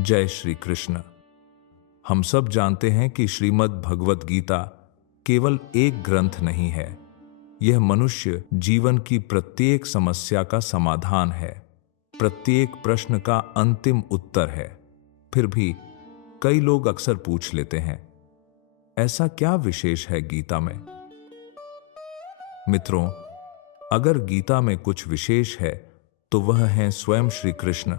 जय श्री कृष्ण। हम सब जानते हैं कि श्रीमद् भगवत गीता केवल एक ग्रंथ नहीं है। यह मनुष्य जीवन की प्रत्येक समस्या का समाधान है, प्रत्येक प्रश्न का अंतिम उत्तर है। फिर भी कई लोग अक्सर पूछ लेते हैं, ऐसा क्या विशेष है गीता में? मित्रों, अगर गीता में कुछ विशेष है तो वह है स्वयं श्री कृष्ण।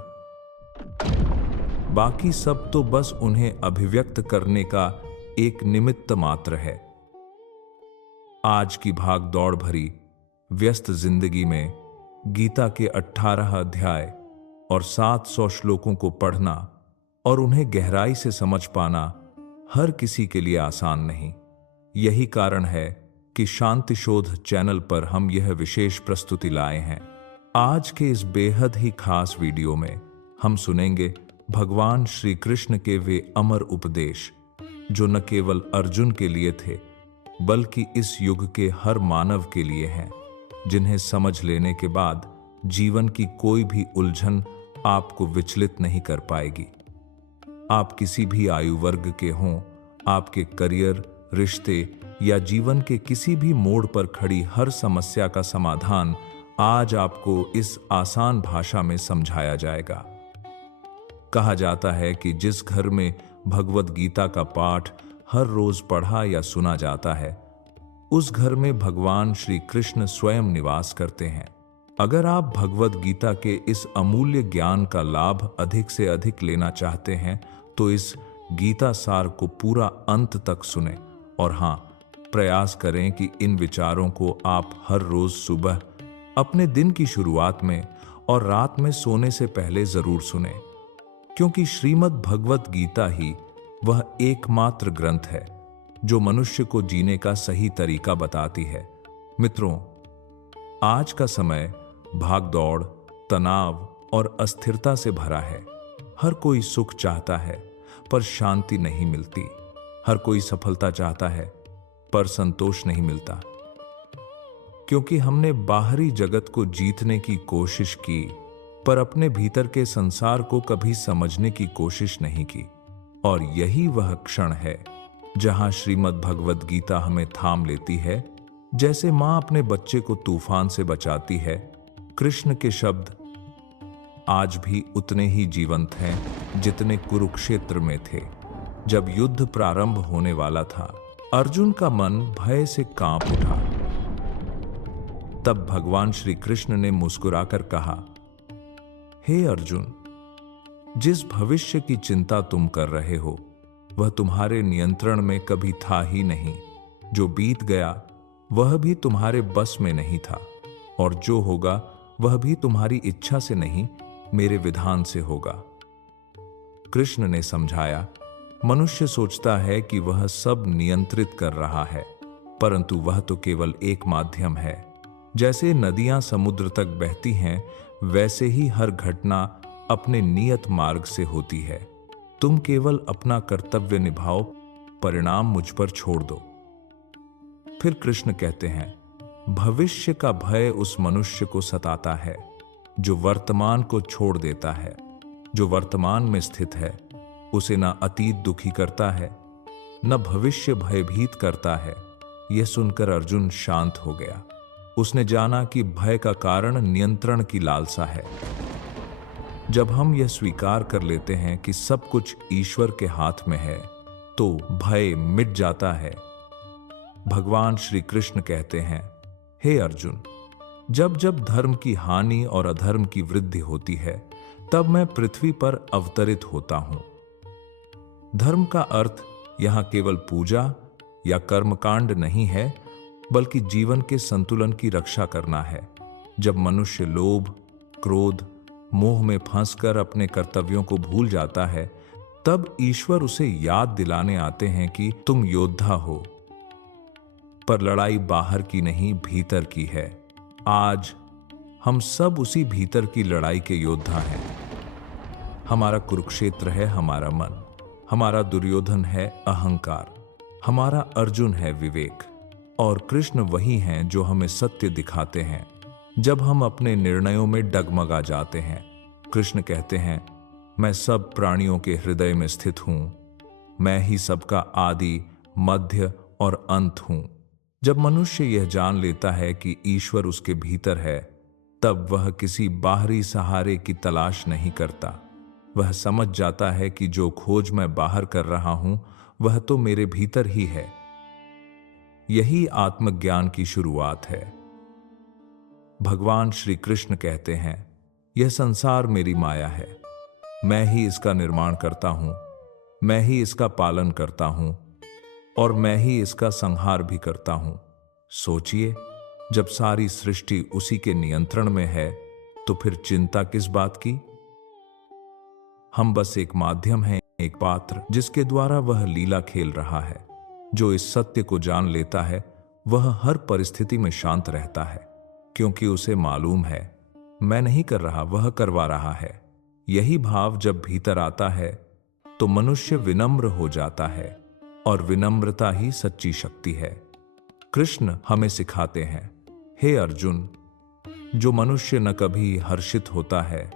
बाकी सब तो बस उन्हें अभिव्यक्त करने का एक निमित्त मात्र है। आज की भाग दौड़ भरी व्यस्त जिंदगी में गीता के 18 अध्याय और 700 श्लोकों को पढ़ना और उन्हें गहराई से समझ पाना हर किसी के लिए आसान नहीं। यही कारण है कि शांति शोध चैनल पर हम यह विशेष प्रस्तुति लाए हैं। आज के इस बेहद ही खास वीडियो में हम सुनेंगे भगवान श्री कृष्ण के वे अमर उपदेश जो न केवल अर्जुन के लिए थे बल्कि इस युग के हर मानव के लिए हैं, जिन्हें समझ लेने के बाद जीवन की कोई भी उलझन आपको विचलित नहीं कर पाएगी। आप किसी भी आयु वर्ग के हों, आपके करियर, रिश्ते या जीवन के किसी भी मोड़ पर खड़ी हर समस्या का समाधान आज आपको इस आसान भाषा में समझाया जाएगा। कहा जाता है कि जिस घर में भगवत गीता का पाठ हर रोज पढ़ा या सुना जाता है, उस घर में भगवान श्री कृष्ण स्वयं निवास करते हैं। अगर आप भगवत गीता के इस अमूल्य ज्ञान का लाभ अधिक से अधिक लेना चाहते हैं तो इस गीता सार को पूरा अंत तक सुने और हाँ, प्रयास करें कि इन विचारों को आप हर रोज सुबह, अपने दिन की शुरुआत में और रात में सोने से पहले जरूर सुने, क्योंकि श्रीमद् भगवत गीता ही वह एकमात्र ग्रंथ है जो मनुष्य को जीने का सही तरीका बताती है। मित्रों, आज का समय भागदौड़, तनाव और अस्थिरता से भरा है। हर कोई सुख चाहता है पर शांति नहीं मिलती। हर कोई सफलता चाहता है पर संतोष नहीं मिलता, क्योंकि हमने बाहरी जगत को जीतने की कोशिश की पर अपने भीतर के संसार को कभी समझने की कोशिश नहीं की। और यही वह क्षण है जहां श्रीमद् भगवत गीता हमें थाम लेती है। जैसे मां अपने बच्चे को तूफान से बचाती है, कृष्ण के शब्द आज भी उतने ही जीवंत हैं जितने कुरुक्षेत्र में थे जब युद्ध प्रारंभ होने वाला था। अर्जुन का मन भय से कांप उठा। तब भगवान श्री कृष्ण ने मुस्कुराकर कहा, हे अर्जुन, जिस भविष्य की चिंता तुम कर रहे हो वह तुम्हारे नियंत्रण में कभी था ही नहीं। जो बीत गया वह भी तुम्हारे बस में नहीं था और जो होगा वह भी तुम्हारी इच्छा से नहीं, मेरे विधान से होगा। कृष्ण ने समझाया, मनुष्य सोचता है कि वह सब नियंत्रित कर रहा है, परंतु वह तो केवल एक माध्यम है। जैसे नदियां समुद्र तक बहती हैं, वैसे ही हर घटना अपने नियत मार्ग से होती है। तुम केवल अपना कर्तव्य निभाओ, परिणाम मुझ पर छोड़ दो। फिर कृष्ण कहते हैं, भविष्य का भय उस मनुष्य को सताता है जो वर्तमान को छोड़ देता है। जो वर्तमान में स्थित है उसे न अतीत दुखी करता है न भविष्य भयभीत करता है। यह सुनकर अर्जुन शांत हो गया। उसने जाना कि भय का कारण नियंत्रण की लालसा है। जब हम यह स्वीकार कर लेते हैं कि सब कुछ ईश्वर के हाथ में है तो भय मिट जाता है। भगवान श्री कृष्ण कहते हैं, हे अर्जुन, जब जब धर्म की हानि और अधर्म की वृद्धि होती है तब मैं पृथ्वी पर अवतरित होता हूं। धर्म का अर्थ यहां केवल पूजा या कर्मकांड नहीं है बल्कि जीवन के संतुलन की रक्षा करना है। जब मनुष्य लोभ, क्रोध, मोह में फंसकर अपने कर्तव्यों को भूल जाता है, तब ईश्वर उसे याद दिलाने आते हैं कि तुम योद्धा हो, पर लड़ाई बाहर की नहीं, भीतर की है। आज हम सब उसी भीतर की लड़ाई के योद्धा हैं। हमारा कुरुक्षेत्र है हमारा मन, हमारा दुर्योधन है अहंकार, हमारा अर्जुन है विवेक और कृष्ण वही हैं जो हमें सत्य दिखाते हैं जब हम अपने निर्णयों में डगमगा जाते हैं। कृष्ण कहते हैं, मैं सब प्राणियों के हृदय में स्थित हूं। मैं ही सबका आदि, मध्य और अंत हूं। जब मनुष्य यह जान लेता है कि ईश्वर उसके भीतर है, तब वह किसी बाहरी सहारे की तलाश नहीं करता। वह समझ जाता है कि जो खोज मैं बाहर कर रहा हूं, वह तो मेरे भीतर ही है। यही आत्मज्ञान की शुरुआत है। भगवान श्री कृष्ण कहते हैं, यह संसार मेरी माया है। मैं ही इसका निर्माण करता हूं, मैं ही इसका पालन करता हूं और मैं ही इसका संहार भी करता हूं। सोचिए, जब सारी सृष्टि उसी के नियंत्रण में है, तो फिर चिंता किस बात की? हम बस एक माध्यम हैं, एक पात्र जिसके द्वारा वह लीला खेल रहा है। जो इस सत्य को जान लेता है, वह हर परिस्थिति में शांत रहता है, क्योंकि उसे मालूम है, मैं नहीं कर रहा, वह करवा रहा है। यही भाव जब भीतर आता है, तो मनुष्य विनम्र हो जाता है, और विनम्रता ही सच्ची शक्ति है। कृष्ण हमें सिखाते हैं, हे अर्जुन, जो मनुष्य न कभी हर्षित होता है,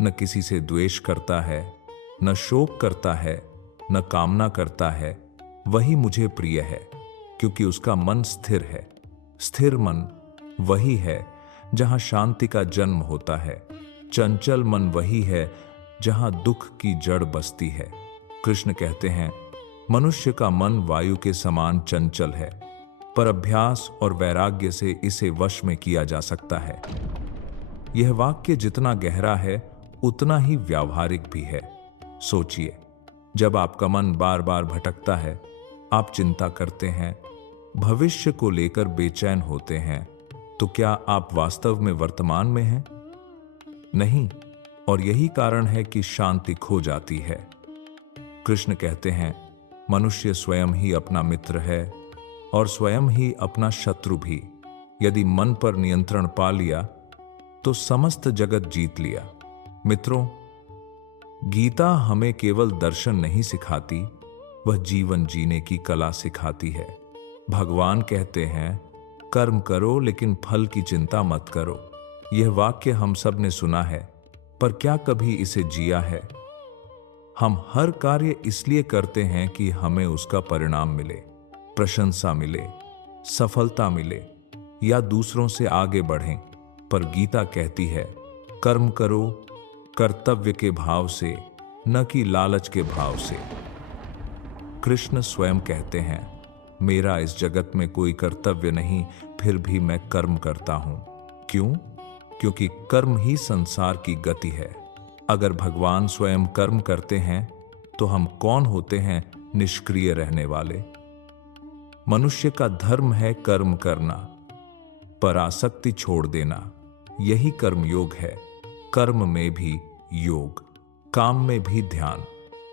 न किसी से द्वेष करता है, न शोक करता है, न कामना करता है, वही मुझे प्रिय है, क्योंकि उसका मन स्थिर है। स्थिर मन वही है जहां शांति का जन्म होता है। चंचल मन वही है जहां दुख की जड़ बसती है। कृष्ण कहते हैं, मनुष्य का मन वायु के समान चंचल है, पर अभ्यास और वैराग्य से इसे वश में किया जा सकता है। यह वाक्य जितना गहरा है, उतना ही व्यावहारिक भी है। सोचिए, जब आपका मन बार बार भटकता है, आप चिंता करते हैं, भविष्य को लेकर बेचैन होते हैं, तो क्या आप वास्तव में वर्तमान में हैं? नहीं, और यही कारण है कि शांति खो जाती है। कृष्ण कहते हैं, मनुष्य स्वयं ही अपना मित्र है और स्वयं ही अपना शत्रु भी। यदि मन पर नियंत्रण पा लिया, तो समस्त जगत जीत लिया। मित्रों, गीता हमें केवल दर्शन नहीं सिखाती, वह जीवन जीने की कला सिखाती है। भगवान कहते हैं, कर्म करो लेकिन फल की चिंता मत करो। यह वाक्य हम सब ने सुना है, पर क्या कभी इसे जिया है? हम हर कार्य इसलिए करते हैं कि हमें उसका परिणाम मिले, प्रशंसा मिले, सफलता मिले या दूसरों से आगे बढ़ें। पर गीता कहती है, कर्म करो कर्तव्य के भाव से, न कि लालच के भाव से। कृष्ण स्वयं कहते हैं, मेरा इस जगत में कोई कर्तव्य नहीं, फिर भी मैं कर्म करता हूं। क्यों? क्योंकि कर्म ही संसार की गति है। अगर भगवान स्वयं कर्म करते हैं, तो हम कौन होते हैं निष्क्रिय रहने वाले? मनुष्य का धर्म है कर्म करना, पर आसक्ति छोड़ देना। यही कर्म योग है। कर्म में भी योग, काम में भी ध्यान,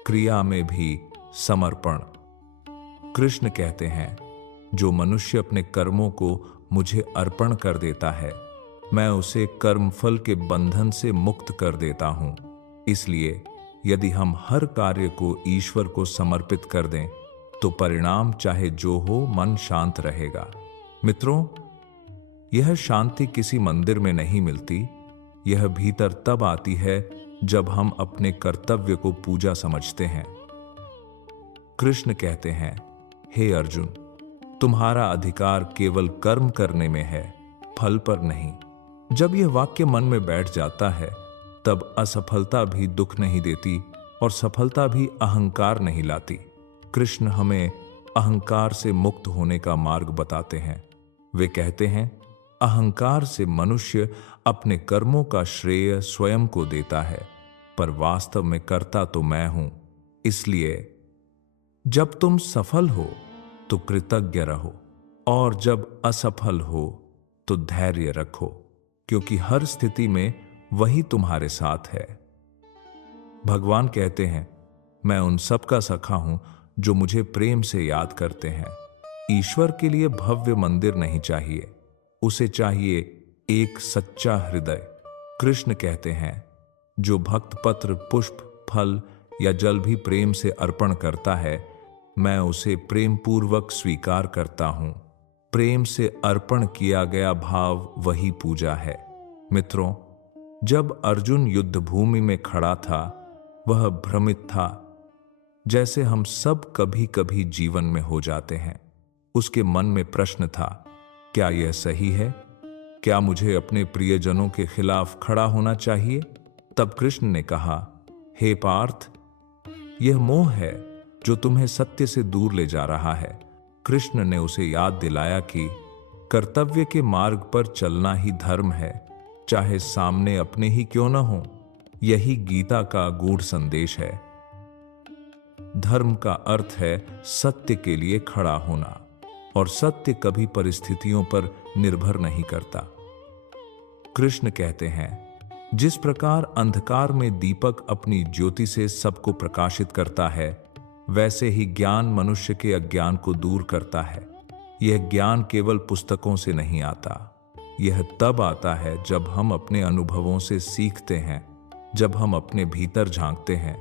क्रिया में भी समर्पण। कृष्ण कहते हैं, जो मनुष्य अपने कर्मों को मुझे अर्पण कर देता है, मैं उसे कर्मफल के बंधन से मुक्त कर देता हूं। इसलिए यदि हम हर कार्य को ईश्वर को समर्पित कर दें, तो परिणाम चाहे जो हो, मन शांत रहेगा। मित्रों, यह शांति किसी मंदिर में नहीं मिलती। यह भीतर तब आती है जब हम अपने कर्तव्य को पूजा समझते हैं। कृष्ण कहते हैं, हे अर्जुन, तुम्हारा अधिकार केवल कर्म करने में है, फल पर नहीं। जब यह वाक्य मन में बैठ जाता है, तब असफलता भी दुख नहीं देती और सफलता भी अहंकार नहीं लाती। कृष्ण हमें अहंकार से मुक्त होने का मार्ग बताते हैं। वे कहते हैं, अहंकार से मनुष्य अपने कर्मों का श्रेय स्वयं को देता है, पर वास्तव में करता तो मैं हूं। इसलिए जब तुम सफल हो तो कृतज्ञ रहो, और जब असफल हो तो धैर्य रखो, क्योंकि हर स्थिति में वही तुम्हारे साथ है। भगवान कहते हैं, मैं उन सब का सखा हूं जो मुझे प्रेम से याद करते हैं। ईश्वर के लिए भव्य मंदिर नहीं चाहिए, उसे चाहिए एक सच्चा हृदय। कृष्ण कहते हैं, जो भक्त पत्र, पुष्प, फल या जल भी प्रेम से अर्पण करता है, मैं उसे प्रेम पूर्वक स्वीकार करता हूं। प्रेम से अर्पण किया गया भाव वही पूजा है। मित्रों, जब अर्जुन युद्ध भूमि में खड़ा था, वह भ्रमित था, जैसे हम सब कभी कभी जीवन में हो जाते हैं। उसके मन में प्रश्न था, क्या यह सही है? क्या मुझे अपने प्रियजनों के खिलाफ खड़ा होना चाहिए? तब कृष्ण ने कहा, हे पार्थ, यह मोह है जो तुम्हें सत्य से दूर ले जा रहा है। कृष्ण ने उसे याद दिलाया कि कर्तव्य के मार्ग पर चलना ही धर्म है, चाहे सामने अपने ही क्यों न हो। यही गीता का गूढ़ संदेश है। धर्म का अर्थ है सत्य के लिए खड़ा होना, और सत्य कभी परिस्थितियों पर निर्भर नहीं करता। कृष्ण कहते हैं, जिस प्रकार अंधकार में दीपक अपनी ज्योति से सबको प्रकाशित करता है, वैसे ही ज्ञान मनुष्य के अज्ञान को दूर करता है। यह ज्ञान केवल पुस्तकों से नहीं आता, यह तब आता है जब हम अपने अनुभवों से सीखते हैं, जब हम अपने भीतर झांकते हैं।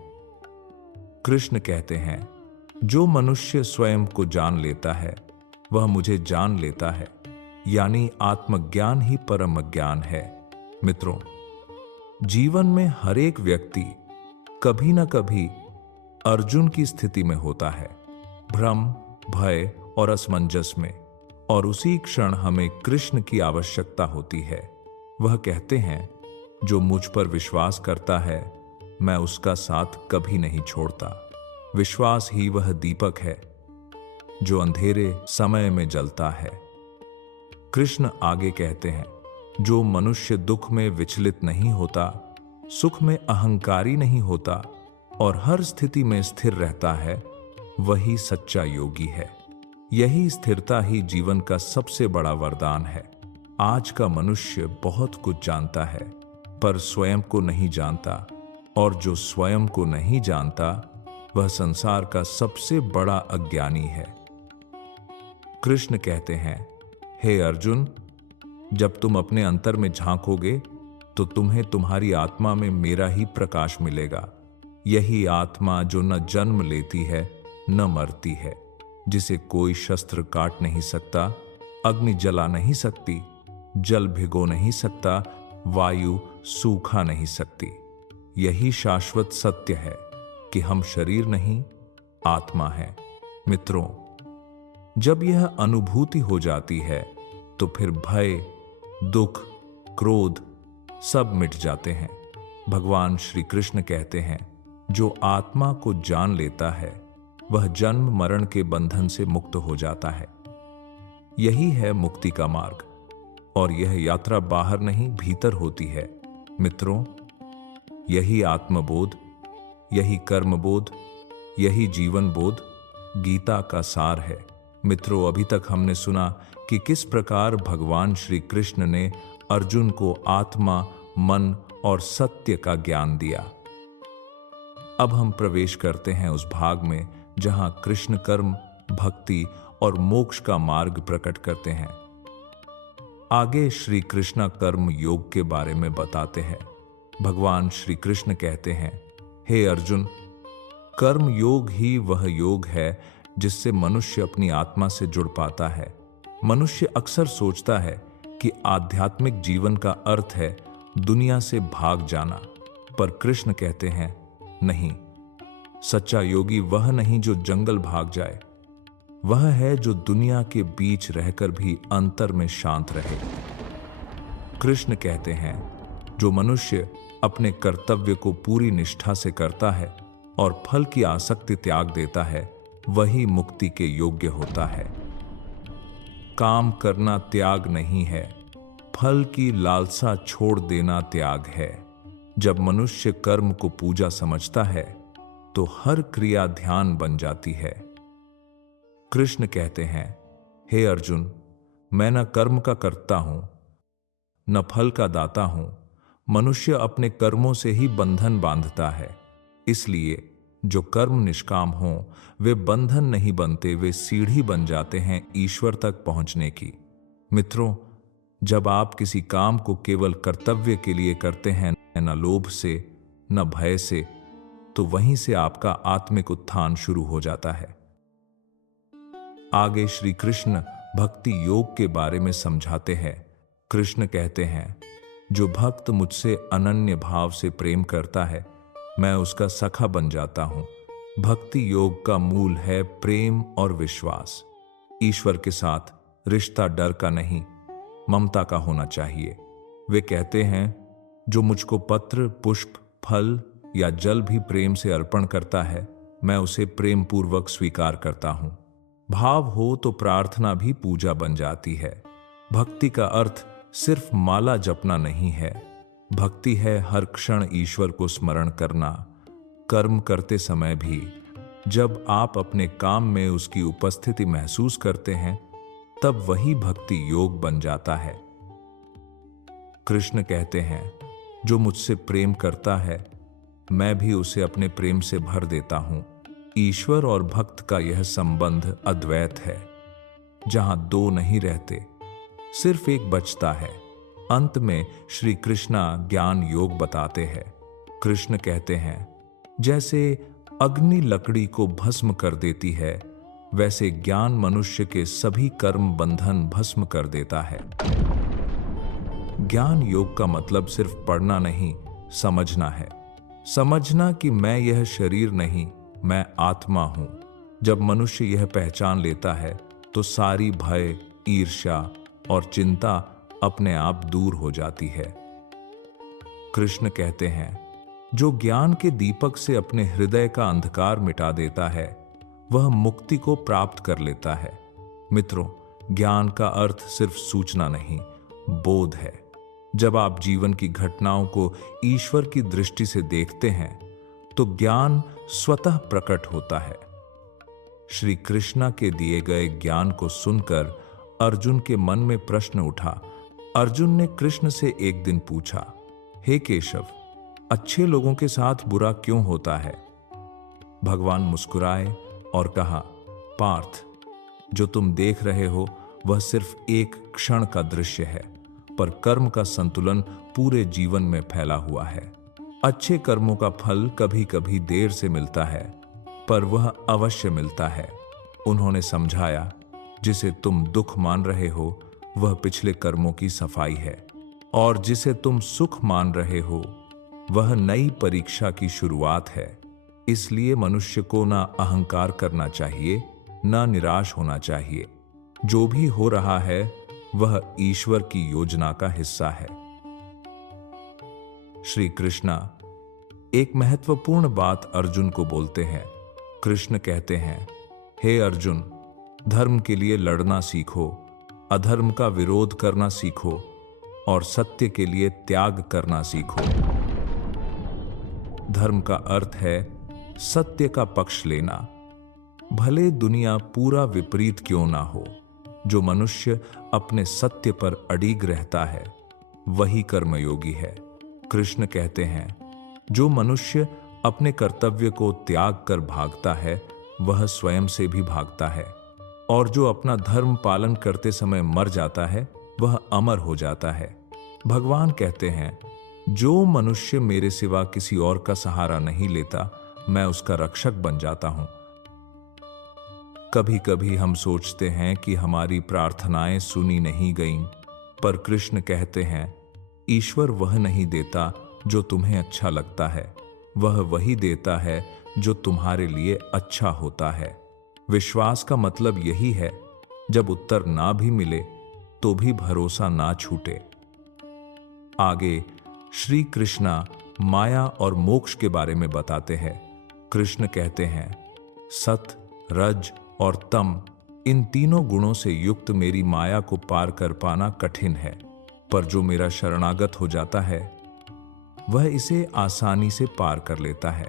कृष्ण कहते हैं, जो मनुष्य स्वयं को जान लेता है वह मुझे जान लेता है, यानी आत्मज्ञान ही परम ज्ञान है। मित्रों, जीवन में हर एक व्यक्ति कभी ना कभी अर्जुन की स्थिति में होता है, भ्रम, भय और असमंजस में, और उसी क्षण हमें कृष्ण की आवश्यकता होती है। वह कहते हैं, जो मुझ पर विश्वास करता है मैं उसका साथ कभी नहीं छोड़ता। विश्वास ही वह दीपक है जो अंधेरे समय में जलता है। कृष्ण आगे कहते हैं, जो मनुष्य दुख में विचलित नहीं होता, सुख में अहंकारी नहीं होता और हर स्थिति में स्थिर रहता है, वही सच्चा योगी है। यही स्थिरता ही जीवन का सबसे बड़ा वरदान है। आज का मनुष्य बहुत कुछ जानता है, पर स्वयं को नहीं जानता, और जो स्वयं को नहीं जानता वह संसार का सबसे बड़ा अज्ञानी है। कृष्ण कहते हैं, हे अर्जुन, जब तुम अपने अंतर में झांकोगे तो तुम्हें तुम्हारी आत्मा में मेरा ही प्रकाश मिलेगा। यही आत्मा जो न जन्म लेती है न मरती है, जिसे कोई शस्त्र काट नहीं सकता, अग्नि जला नहीं सकती, जल भिगो नहीं सकता, वायु सूखा नहीं सकती। यही शाश्वत सत्य है कि हम शरीर नहीं, आत्मा है। मित्रों, जब यह अनुभूति हो जाती है तो फिर भय, दुख, क्रोध सब मिट जाते हैं। भगवान श्री कृष्ण कहते हैं, जो आत्मा को जान लेता है वह जन्म मरण के बंधन से मुक्त हो जाता है। यही है मुक्ति का मार्ग, और यह यात्रा बाहर नहीं भीतर होती है। मित्रों, यही आत्मबोध, यही कर्मबोध, यही जीवन बोध गीता का सार है। मित्रों, अभी तक हमने सुना कि किस प्रकार भगवान श्री कृष्ण ने अर्जुन को आत्मा, मन और सत्य का ज्ञान दिया। अब हम प्रवेश करते हैं उस भाग में जहां कृष्ण कर्म, भक्ति और मोक्ष का मार्ग प्रकट करते हैं। आगे श्री कृष्ण कर्म योग के बारे में बताते हैं। भगवान श्री कृष्ण कहते हैं, हे अर्जुन, कर्म योग ही वह योग है जिससे मनुष्य अपनी आत्मा से जुड़ पाता है। मनुष्य अक्सर सोचता है कि आध्यात्मिक जीवन का अर्थ है दुनिया से भाग जाना, पर कृष्ण कहते हैं, नहीं, सच्चा योगी वह नहीं जो जंगल भाग जाए, वह है जो दुनिया के बीच रहकर भी अंतर में शांत रहे। कृष्ण कहते हैं, जो मनुष्य अपने कर्तव्य को पूरी निष्ठा से करता है और फल की आसक्ति त्याग देता है, वही मुक्ति के योग्य होता है। काम करना त्याग नहीं है, फल की लालसा छोड़ देना त्याग है। जब मनुष्य कर्म को पूजा समझता है तो हर क्रिया ध्यान बन जाती है। कृष्ण कहते हैं, हे अर्जुन, मैं न कर्म का करता हूं न फल का दाता हूं। मनुष्य अपने कर्मों से ही बंधन बांधता है, इसलिए जो कर्म निष्काम हों वे बंधन नहीं बनते, वे सीढ़ी बन जाते हैं ईश्वर तक पहुंचने की। मित्रों, जब आप किसी काम को केवल कर्तव्य के लिए करते हैं, न लोभ से न भय से, तो वहीं से आपका आत्मिक उत्थान शुरू हो जाता है। आगे श्री कृष्ण भक्ति योग के बारे में समझाते हैं। कृष्ण कहते हैं, जो भक्त मुझसे अनन्य भाव से प्रेम करता है मैं उसका सखा बन जाता हूं। भक्ति योग का मूल है प्रेम और विश्वास। ईश्वर के साथ रिश्ता डर का नहीं, ममता का होना चाहिए। वे कहते हैं, जो मुझको पत्र, पुष्प, फल या जल भी प्रेम से अर्पण करता है, मैं उसे प्रेम पूर्वक स्वीकार करता हूं। भाव हो तो प्रार्थना भी पूजा बन जाती है। भक्ति का अर्थ सिर्फ माला जपना नहीं है। भक्ति है हर क्षण ईश्वर को स्मरण करना, कर्म करते समय भी। जब आप अपने काम में उसकी उपस्थिति महसूस करते हैं, तब वही भक्ति योग बन जाता है। कृष्ण कहते हैं, जो मुझसे प्रेम करता है, मैं भी उसे अपने प्रेम से भर देता हूं। ईश्वर और भक्त का यह संबंध अद्वैत है, जहां दो नहीं रहते, सिर्फ एक बचता है। अंत में श्री कृष्णा ज्ञान योग बताते हैं। कृष्ण कहते हैं, जैसे अग्नि लकड़ी को भस्म कर देती है, वैसे ज्ञान मनुष्य के सभी कर्म बंधन भस्म कर देता है। ज्ञान योग का मतलब सिर्फ पढ़ना नहीं, समझना है। समझना कि मैं यह शरीर नहीं, मैं आत्मा हूं। जब मनुष्य यह पहचान लेता है, तो सारी भय, ईर्ष्या और चिंता अपने आप दूर हो जाती है। कृष्ण कहते हैं, जो ज्ञान के दीपक से अपने हृदय का अंधकार मिटा देता है, वह मुक्ति को प्राप्त कर लेता है। मित्रों, ज्ञान का अर्थ सिर्फ सूचना नहीं, बोध है। जब आप जीवन की घटनाओं को ईश्वर की दृष्टि से देखते हैं, तो ज्ञान स्वतः प्रकट होता है। श्री कृष्णा के दिए गए ज्ञान को सुनकर अर्जुन के मन में प्रश्न उठा। अर्जुन ने कृष्ण से एक दिन पूछा, हे केशव, अच्छे लोगों के साथ बुरा क्यों होता है? भगवान मुस्कुराए और कहा, पार्थ, जो तुम देख रहे हो वह सिर्फ एक क्षण का दृश्य है, पर कर्म का संतुलन पूरे जीवन में फैला हुआ है। अच्छे कर्मों का फल कभी कभी देर से मिलता है, पर वह अवश्य मिलता है। उन्होंने समझाया, जिसे तुम दुख मान रहे हो वह पिछले कर्मों की सफाई है, और जिसे तुम सुख मान रहे हो वह नई परीक्षा की शुरुआत है। इसलिए मनुष्य को ना अहंकार करना चाहिए, ना निराश होना चाहिए। जो भी हो रहा है वह ईश्वर की योजना का हिस्सा है। श्री कृष्णा एक महत्वपूर्ण बात अर्जुन को बोलते हैं। कृष्ण कहते हैं, हे अर्जुन, धर्म के लिए लड़ना सीखो, अधर्म का विरोध करना सीखो और सत्य के लिए त्याग करना सीखो। धर्म का अर्थ है सत्य का पक्ष लेना, भले दुनिया पूरा विपरीत क्यों ना हो। जो मनुष्य अपने सत्य पर अडिग रहता है, वही कर्मयोगी है। कृष्ण कहते हैं, जो मनुष्य अपने कर्तव्य को त्याग कर भागता है, वह स्वयं से भी भागता है, और जो अपना धर्म पालन करते समय मर जाता है, वह अमर हो जाता है। भगवान कहते हैं, जो मनुष्य मेरे सिवा किसी और का सहारा नहीं लेता, मैं उसका रक्षक बन जाता हूं। कभी कभी हम सोचते हैं कि हमारी प्रार्थनाएं सुनी नहीं गईं, पर कृष्ण कहते हैं, ईश्वर वह नहीं देता जो तुम्हें अच्छा लगता है, वह वही देता है जो तुम्हारे लिए अच्छा होता है। विश्वास का मतलब यही है, जब उत्तर ना भी मिले तो भी भरोसा ना छूटे। आगे श्री कृष्णा माया और मोक्ष के बारे में बताते हैं। कृष्ण कहते हैं, सत, रज और तम, इन तीनों गुणों से युक्त मेरी माया को पार कर पाना कठिन है, पर जो मेरा शरणागत हो जाता है वह इसे आसानी से पार कर लेता है।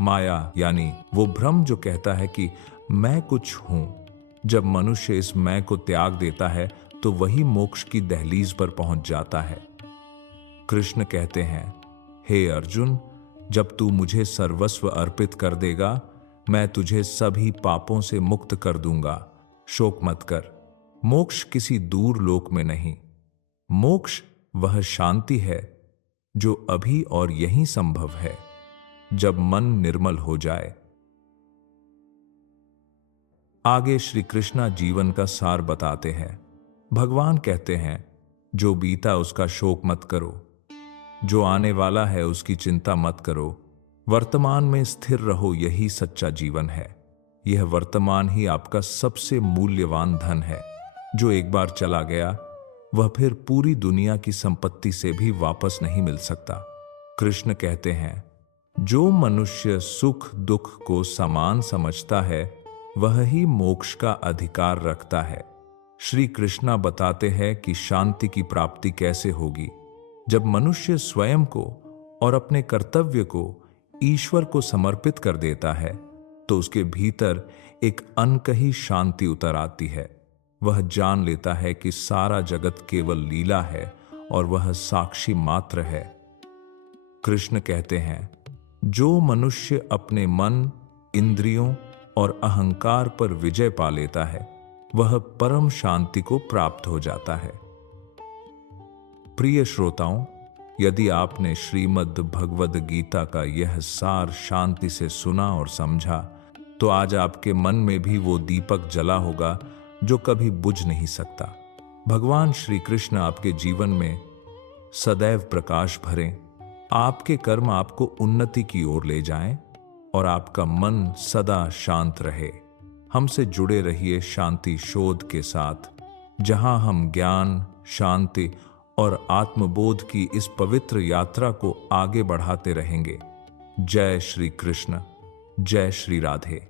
माया यानी वो भ्रम जो कहता है कि मैं कुछ हूं। जब मनुष्य इस मैं को त्याग देता है, तो वही मोक्ष की दहलीज पर पहुंच जाता है। कृष्ण कहते हैं, हे अर्जुन, जब तू मुझे सर्वस्व अर्पित कर देगा, मैं तुझे सभी पापों से मुक्त कर दूंगा। शोक मत कर। मोक्ष किसी दूर लोक में नहीं, मोक्ष वह शांति है जो अभी और यहीं संभव है, जब मन निर्मल हो जाए। आगे श्री कृष्णा जीवन का सार बताते हैं। भगवान कहते हैं, जो बीता उसका शोक मत करो, जो आने वाला है उसकी चिंता मत करो, वर्तमान में स्थिर रहो, यही सच्चा जीवन है। यह वर्तमान ही आपका सबसे मूल्यवान धन है। जो एक बार चला गया वह फिर पूरी दुनिया की संपत्ति से भी वापस नहीं मिल सकता। कृष्ण कहते हैं, जो मनुष्य सुख दुख को समान समझता है वह ही मोक्ष का अधिकार रखता है। श्री कृष्णा बताते हैं कि शांति की प्राप्ति कैसे होगी। जब मनुष्य स्वयं को और अपने कर्तव्य को ईश्वर को समर्पित कर देता है तो उसके भीतर एक अनकही शांति उतर आती है। वह जान लेता है कि सारा जगत केवल लीला है और वह साक्षी मात्र है। कृष्ण कहते हैं, जो मनुष्य अपने मन, इंद्रियों और अहंकार पर विजय पा लेता है वह परम शांति को प्राप्त हो जाता है। प्रिय श्रोताओं, यदि आपने श्रीमद् भगवद गीता का यह सार शांति से सुना और समझा तो आज आपके मन में भी वो दीपक जला होगा जो कभी बुझ नहीं सकता। भगवान श्री कृष्ण आपके जीवन में सदैव प्रकाश भरें, आपके कर्म आपको उन्नति की ओर ले जाएं और आपका मन सदा शांत रहे। हमसे जुड़े रहिए शांति शोध के साथ, जहां हम ज्ञान, शांति और आत्मबोध की इस पवित्र यात्रा को आगे बढ़ाते रहेंगे। जय श्री कृष्ण, जय श्री राधे।